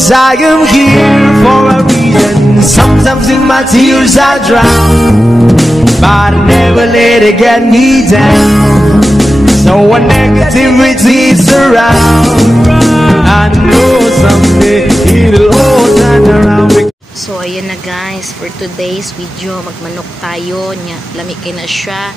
'cause I am here for a reason. Sometimes in my tears I drown, but I never let it get me down. So when negativity is around, I know someday it'll all turn around. So ayan na guys, for today's video magmanok tayo nya, lami kay na siya,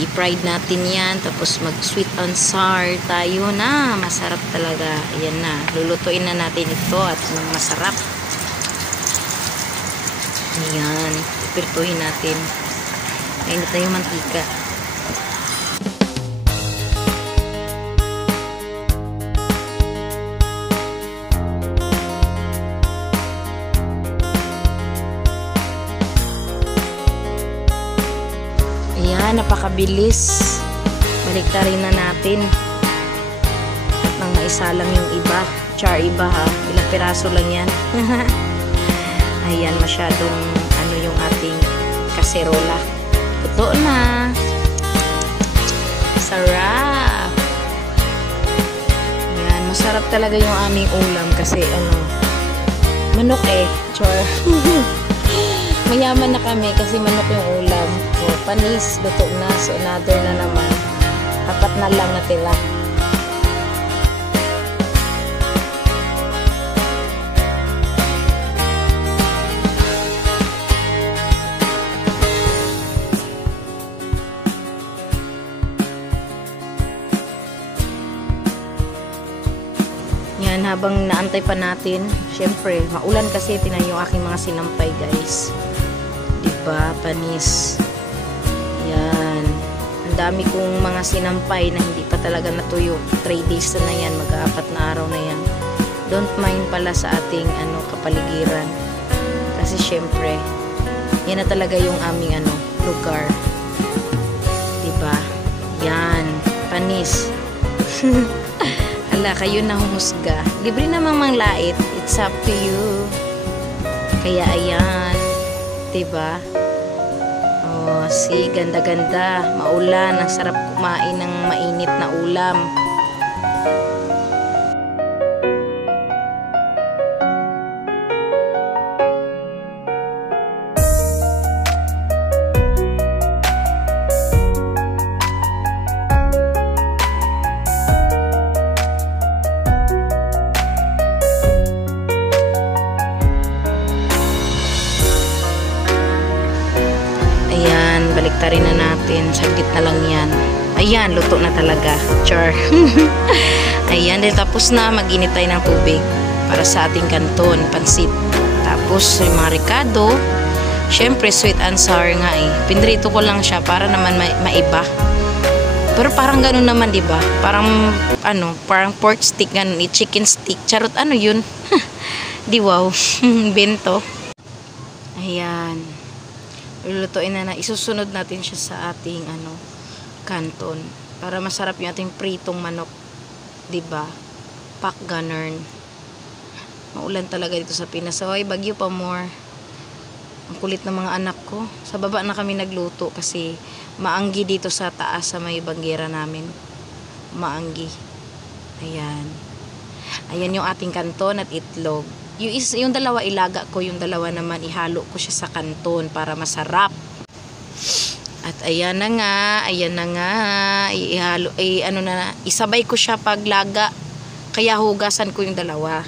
i-fried natin yan, tapos mag sweet and sour tayo na masarap talaga. Ayan na, lulutuin na natin ito at masarap. Ayan, ipirtuhin natin. Mainit na yung mantika. Napakabilis. Baliktarin na natin at nang maisa lang yung iba. Char iba ha, ilang piraso lang yan. Ayan, masyadong ano yung ating kaserola. Ito na, sarap. Ayan, masarap talaga yung aming ulam kasi ano, manok eh, char. Mayaman na kami kasi manok yung ulam. O, panis, luto na. So, another na naman. Apat na lang natira. Yan, habang naantay pa natin, syempre, maulan kasi, tinan yung aking mga sinampay, guys. Diba, panis. Yan. Ang dami kong mga sinampay na hindi pa talaga natuyo. 3 days na yan, mag-4 na araw na yan. Don't mind pala sa ating kapaligiran. Kasi syempre, yan na talaga yung aming lugar. Diba? Yan. Panis. Hala, kayo na humusga. Libre namang manglait. It's up to you. Kaya ayan. Diba? Oh, see, ganda-ganda. Maulan. Ang sarap kumain ng mainit na ulam. Baliktarin na natin. Saglit na lang yan. Ayan, luto na talaga. Char. Ayan, dahil tapos na, mag-init tayo ng tubig para sa ating kanton, pansit. Tapos, yung mga ricado. Syempre, sweet and sour nga eh. Pinrito ko lang siya para naman maiba. Pero parang ganun naman, diba? Parang, parang pork stick, ganun, chicken stick. Charot, ano yun? Di wow. Bento. Ayan. Lulutuin na isusunod natin siya sa ating kanton para masarap yung ating pritong manok, diba? Pack ganern. Maulan talaga dito sa Pinas. So, ay bagyo pa more. Ang kulit ng mga anak ko. Sa baba na kami nagluto kasi maanggi dito sa taas sa may banggera namin. Maanggi. Ayan. Ayan yung ating kanton at itlog. Yung dalawa ilaga ko, yung dalawa naman ihalo ko siya sa kanton para masarap. At ayan na nga, ihalo, isabay ko siya paglaga. Kaya hugasan ko yung dalawa.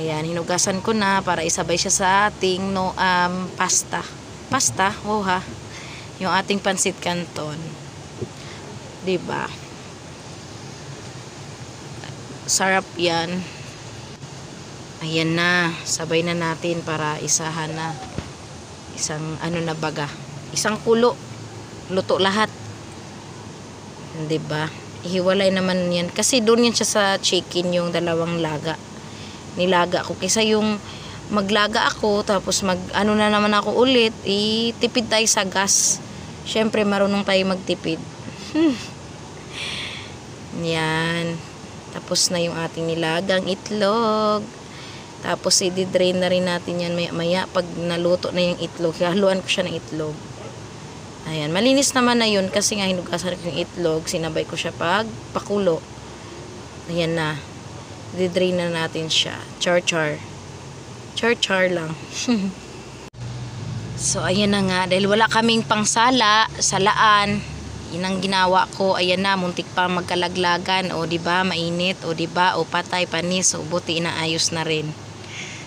Ayan, hinugasan ko na para isabay siya sa ating pasta. Pasta, wow ha. Yung ating pansit canton. Diba? Sarap yan. Ayan na, sabay na natin para isahan na. Isang na baga. Isang kulo. Luto lahat. Diba? Ihiwalay naman yan. Kasi doon yan siya sa chicken yung dalawang laga. Nilaga ko. Kaysa yung maglaga ako, tapos na naman ako ulit, itipid tayo sa gas. Syempre, marunong tayo magtipid. Yan. Tapos na yung ating nilagang itlog. Tapos i-drain na rin natin yan maya pag naluto na yung itlog. Haluan ko siya ng itlog. Ayan, malinis naman na yun kasi nga hinugasan ko yung itlog. Sinabay ko siya pag pakulo. Ayan na. Didrain na natin siya. Char lang. So ayan na nga, dahil wala kaming pangsala, salaan, yun ang ginawa ko. Ayan na, muntik pa magkalaglagan, o di ba mainit, o di ba, o patay panis, o buti inaayos na rin.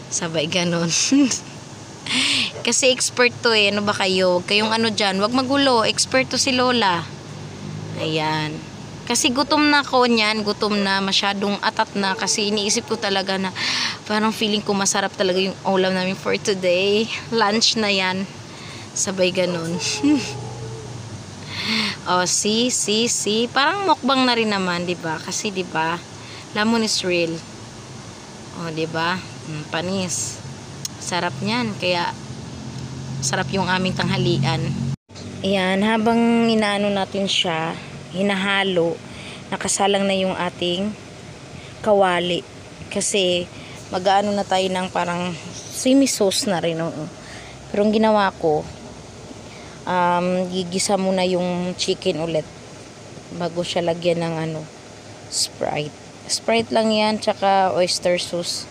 Sabay ganon. Kasi expert to eh, ano ba kayo? Kayong ano dyan, wag magulo, expert to si Lola. Ayan. Kasi gutom na ko niyan, gutom na, masyadong atat na, kasi iniisip ko talaga na parang feeling ko masarap talaga yung ulam namin for today. Lunch na yan. Sabay ganon. Oh, see. Parang mukbang na rin naman, 'di ba? Kasi 'di ba? Lamon is real. Oh, 'di ba? Panis. Sarap niyan, kaya sarap yung aming tanghalian. Ayan, habang inaano natin siya, hinahalo, nakasalang na yung ating kawali. Kasi mag-aano na tayo ng parang semi-sauce na rin. Pero ang ginawa ko, gigisa muna yung chicken ulit bago siya lagyan ng Sprite lang yan, tsaka oyster sauce.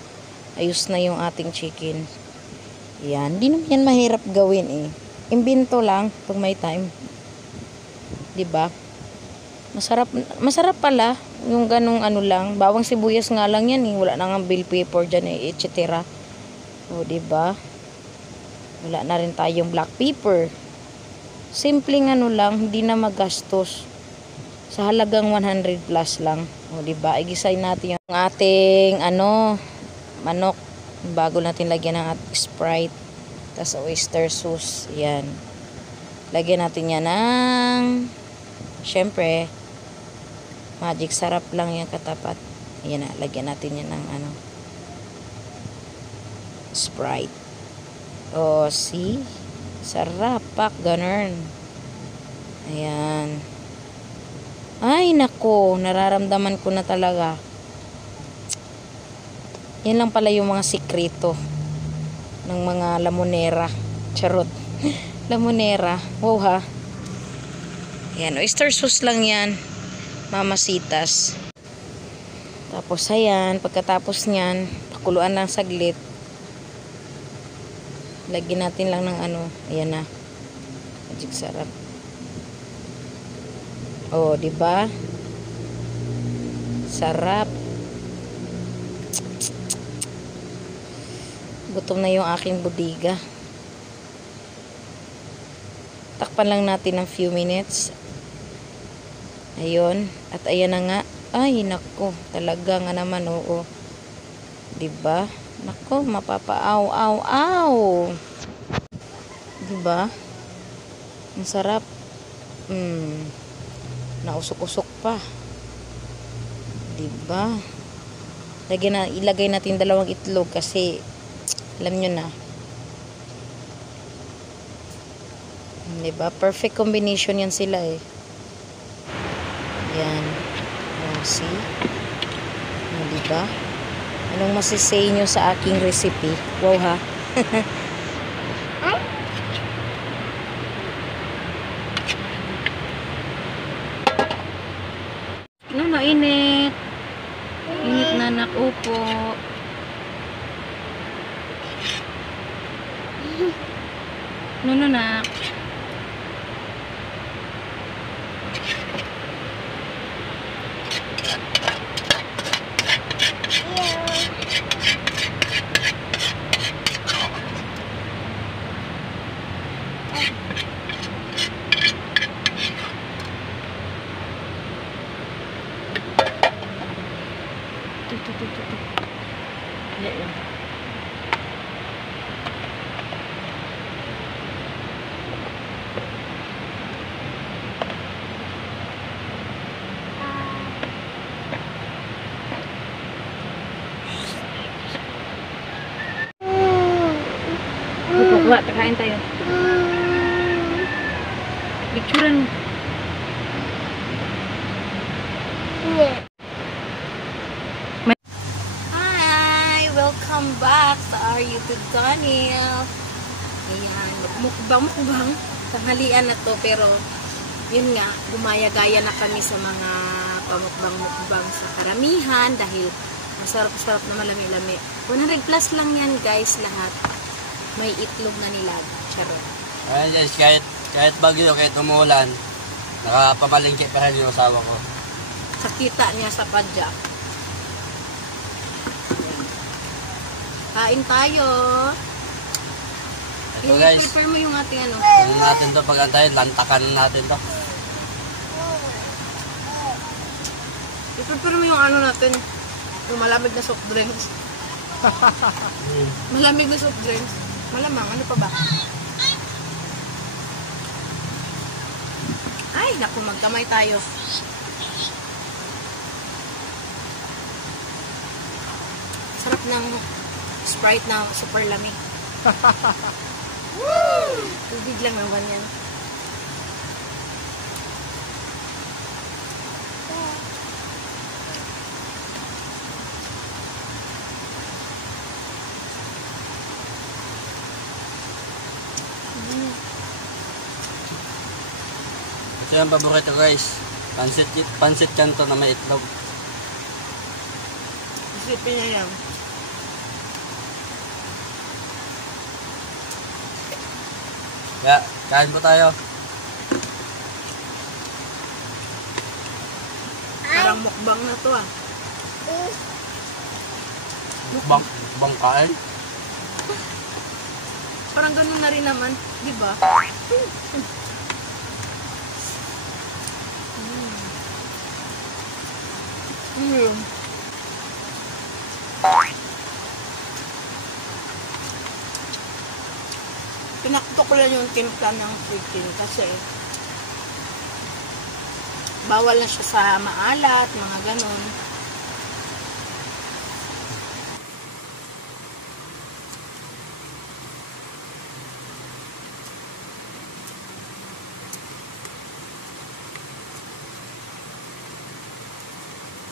Ayos na yung ating chicken. Yan, di naman yan mahirap gawin eh. Imbento lang pag may time, diba? Masarap pala yung ganong lang, bawang sibuyas nga lang yan eh. Wala na nga bell pepper dyan eh, etc. O diba, wala na rin tayong black pepper. Simpleng lang, hindi na magastos. Sa halagang 100 plus lang. O diba, igisay natin yung ating manok bago natin lagyan ng Sprite, tas oyster sauce. Yan, lagyan natin yan ng, syempre, magic sarap lang yan katapat. Yan na, lagyan natin yan ng Sprite. O see, sarap pak, ganun. Ayan. Ay nako, nararamdaman ko na talaga. Yan lang pala yung mga sikreto ng mga lamonera. Charot. Lamonera. Wow ha. Ayan, oyster sauce lang yan, mamasitas. Tapos ayan, pagkatapos nyan, pakuluan lang saglit. Lagyan natin lang ng ayan na. Magic sarap. Oh, di ba? Sarap. Gutom na yung aking bodega. Takpan lang natin ng few minutes. Ayun, at ayan na nga. Ay, nako, talaga nga naman, oo. Diba? Nako, mapapaaw. Diba? Ang sarap. Nausok-usok pa. Diba? Ilagay natin 2 itlog kasi alam nyo na. Diba? Perfect combination yan sila eh. Yan. Oh, see? Oh, diba? Anong masisay nyo sa aking recipe? Wow ha? Init. Init na nakupo. Nak. Wala, kain tayo. Picturean mo. Hi! Welcome back sa our YouTube channel. Ayan, mukbang. Tanghalian na to, pero yun nga, gumaya-gaya na kami sa mga pamukbang-mukbang sa karamihan dahil Masarap-sarap na malami-lami. 100 plus lang yan guys lahat. May itlog na nilag. Charot. Ayan guys, kahit bagyo, kahit umuulan, nakapamalingki pa rin yung asawa ko. Sakita niya sa padya. Kain tayo. Ito guys, I-prepare mo yung ating ano. ano natin to pag antayin, lantakan natin to. I-prepare mo yung ano natin. Yung malamig na soft drinks. Malamig na soft drinks. Malamang, ano pa ba? Ay, naku, magkamay tayo. Sarap ng Sprite na super lamig. Tubig lang naman yan. Ito yung paborito guys. Pansit kanto na may itlog. Isipin niya yan. Kaya, kain po tayo. Parang mukbang na to ah. Mukbang kain. Parang ganun na rin naman. Di ba? Pinakto ko lang yung timpla ng chicken kasi bawal na siya sa maalat, mga ganun.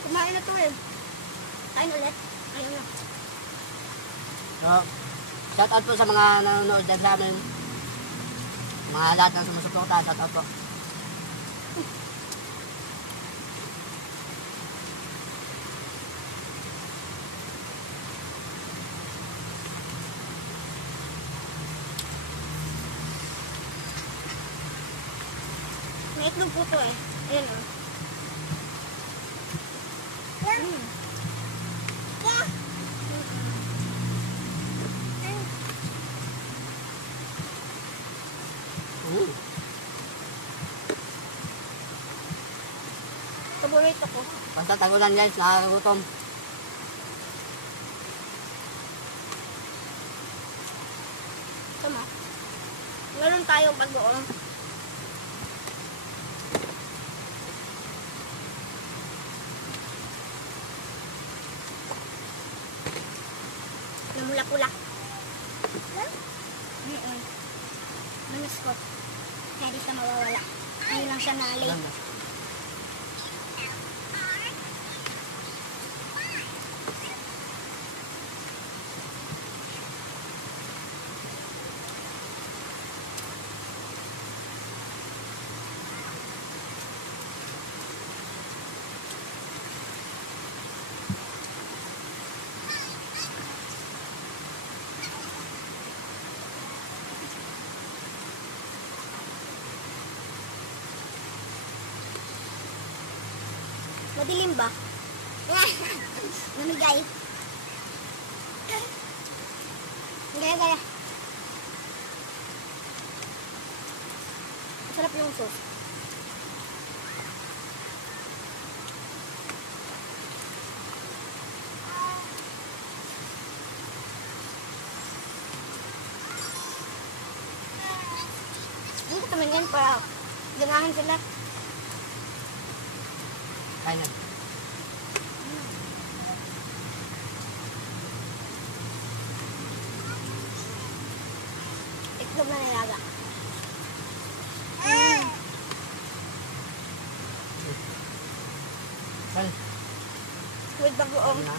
Kumain na to eh. Kain ulit. Ayun na. So, shout out po sa mga nanonood dyan sa amin. Mga lahat ng sumusuporta, shout out po. May itlog po to eh. Ayun o. Paborito ko. Basta tagulan guys, nakakagutom. Tama. Meron tayong bagoong. Namula-pula. Manuskot. Kaya di siya mawawala. Ayun lang siya nalay. Madilim ba? Namigay. Gaya-gaya. Masarap yung sauce. Hindi ko tumingin para ganahan sila. Kain na. Itlog na nilaga. Kain. With bagoong. Na.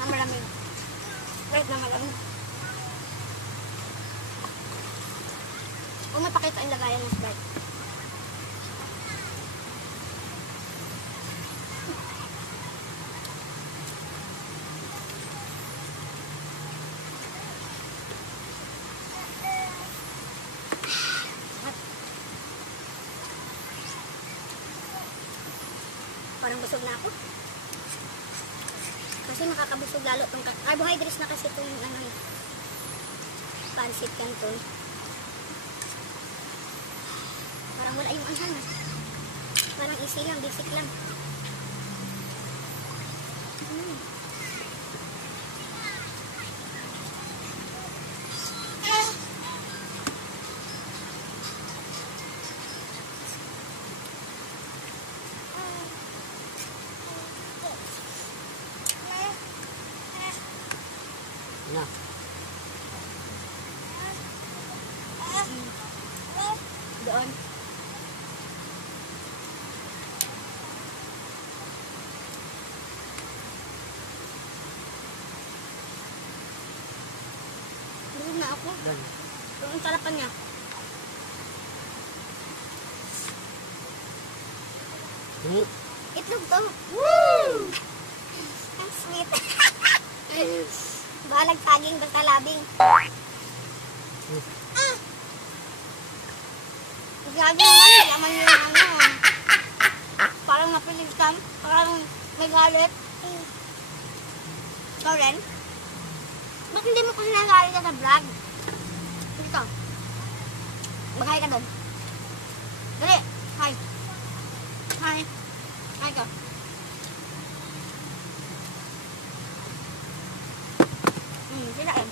na malamig. Kahit na malamig. Kung may pakita yung lagayan ng Sprite. Parang busog na ako. Kasi nakakabusog lalo itong carbohydrates na kasi ito yung ano, pansit canton. Parang wala yung anghang. Parang easy lang, basic lang. Na. Doon. Busog na ako. Doon. Pero ang sarapan niya. Itlog to. Woo! Ang sweet. Balag saging, basta labing. Saging naman, laman yung ano. Parang napilitan. Parang may galit. Ikaw rin? Ba't hindi mo kasi nagalit ka sa vlog? Dito. Mag-hi ka doon. Dali. Hi. Hi. Hi ka. Sila yan.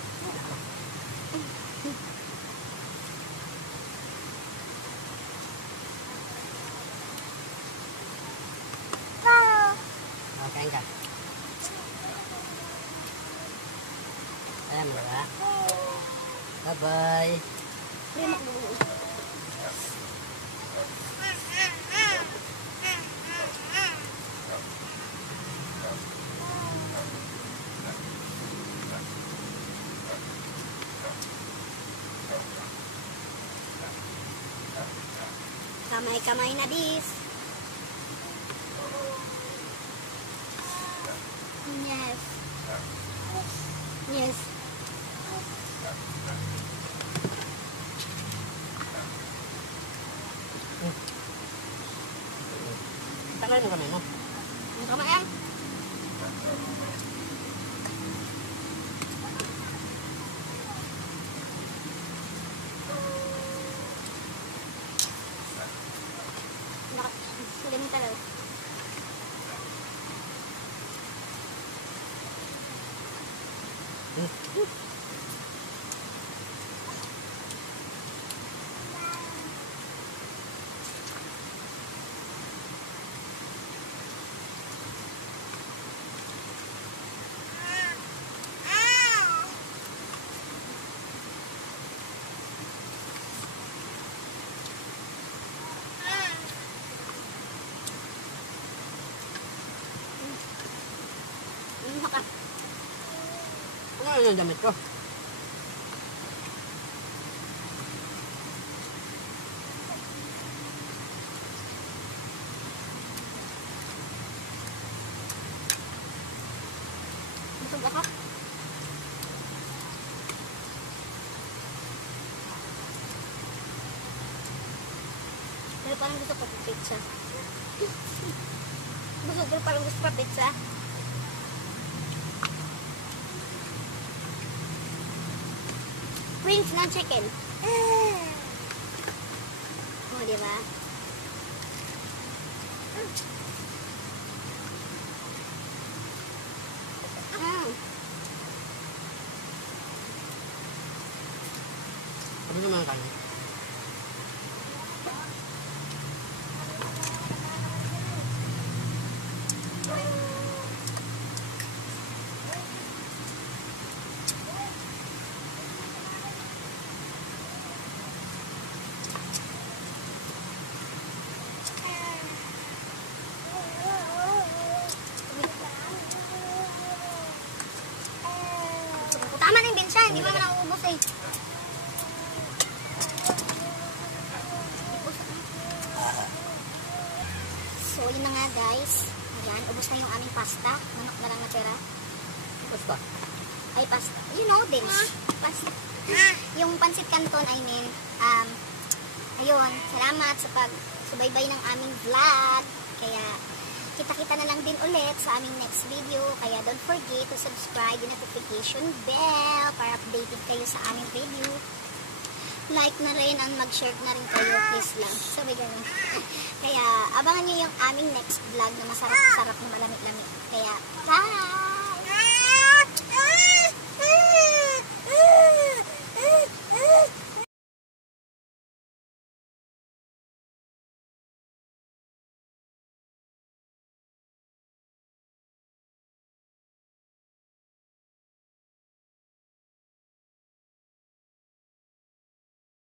Kain ka. Ayan mo ba? Bye-bye. Kamay-kamay na dis. Yes. Yes. Tagal mo kami mo. Ang kamay yan. Ganun talaga. Ano yung damit ko? Busog ako. Pero parang gusto ko pizza. Busog pero parang gusto pa pizza. Wings ng chicken. Oh, diba? Ano naman kayo? hindi mo naman nauubos eh. So, yun na nga guys. Ayan, ubos na yung aming pasta. Manok na lang natira. Basta. Ay, pasta. You know this. Pasta. Yung pansit canton, I mean, ayun, salamat sa pagsubaybay ng aming vlog. Kaya, kita-kita na lang din ulit sa aming next video. Kaya, don't forget to subscribe the notification bell para updated kayo sa aming video. Like na rin and mag-share na rin kayo, please lang. Sabi ganun. Kaya, abangan nyo yung aming next vlog na masarap-sarap na malamig-lamig. Kaya, bye!